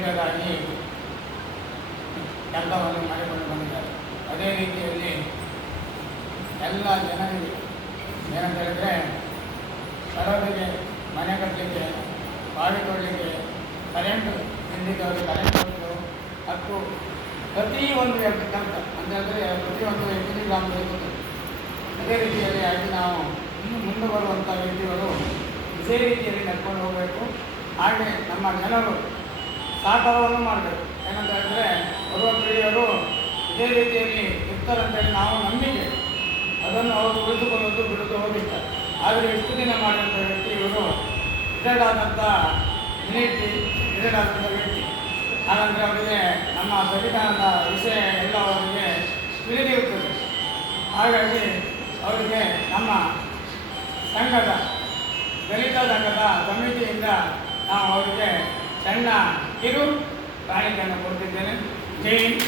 ನೀಡೋದಾಗಿ ಕೆಲಸವನ್ನು ಮಾಡಿಕೊಂಡು ಬಂದಿದ್ದಾರೆ. ಅದೇ ರೀತಿಯಲ್ಲಿ ಎಲ್ಲ ಜನರಿಗೆ ಏನಂತ ಹೇಳಿದರೆ ಬಡವರಿಗೆ ಮನೆ ಕಟ್ಟಲಿಕ್ಕೆ, ಬಾವಿ ತೊಡಲಿಕ್ಕೆ, ಕರೆಂಟ್ ತಿಂಡಿಗೆ ಅವರಿಗೆ ಕರೆಂಟ್ ಕೊಟ್ಟು ಹಕ್ಕು ಪ್ರತಿಯೊಂದು ಕೆಲಸ ಅಂತ ಹೇಳಿದ್ರೆ ಪ್ರತಿಯೊಂದು ವ್ಯಕ್ತಿಗೆ ನಮಗೆ ಇರುತ್ತದೆ. ಅದೇ ರೀತಿಯಲ್ಲಿ ಆಗಿ ನಾವು ಇನ್ನು ಮುಂದೆ ಬರುವಂಥ ವ್ಯಕ್ತಿಗಳು ಇದೇ ರೀತಿಯಲ್ಲಿ ನಡ್ಕೊಂಡು ಹೋಗಬೇಕು. ಹಾಗೆ ನಮ್ಮ ಜನರು ಸಹಕಾರವನ್ನು ಮಾಡಬೇಕು. ಏನಂತ ಹೇಳಿದ್ರೆ ಬರುವ ಪೀಳಿಗೆಯವರು ಇದೇ ರೀತಿಯಲ್ಲಿ ಇರ್ತಾರಂತೇಳಿ ನಾವು ನಂಬಿಕೆ ಅದನ್ನು ಅವರು ಉಳಿದುಕೊಳ್ಳೋದು ಬಿಡುವುದು ಹೋಗಿದ್ದಾರೆ. ಆದರೆ ಇಷ್ಟು ದಿನ ಮಾಡಿದಂಥ ವ್ಯಕ್ತಿ ಇವರು ರಿಟೈರ್ಡ್ ಆದಂಥ ರಿಟೈರ್ಡ್ ಆದಂಥ ವ್ಯಕ್ತಿ. ಹಾಗಂದರೆ ಅವರಿಗೆ ನಮ್ಮ ಸಂವಿಧಾನದ ವಿಷಯ ಎಲ್ಲ ಅವರಿಗೆ ತಿಳಿದಿರುತ್ತದೆ. ಹಾಗಾಗಿ ಅವರಿಗೆ ನಮ್ಮ ಸಂಘದ ದಲಿತ ಸಂಘದ ಸಮಿತಿಯಿಂದ ನಾವು ಅವರಿಗೆ ಸಣ್ಣ ಕಿರು ಕಾಣಿಕೆಯನ್ನು ಕೊಡ್ತಿದ್ದೇನೆ. ಜೈ ಹಿಂದ್.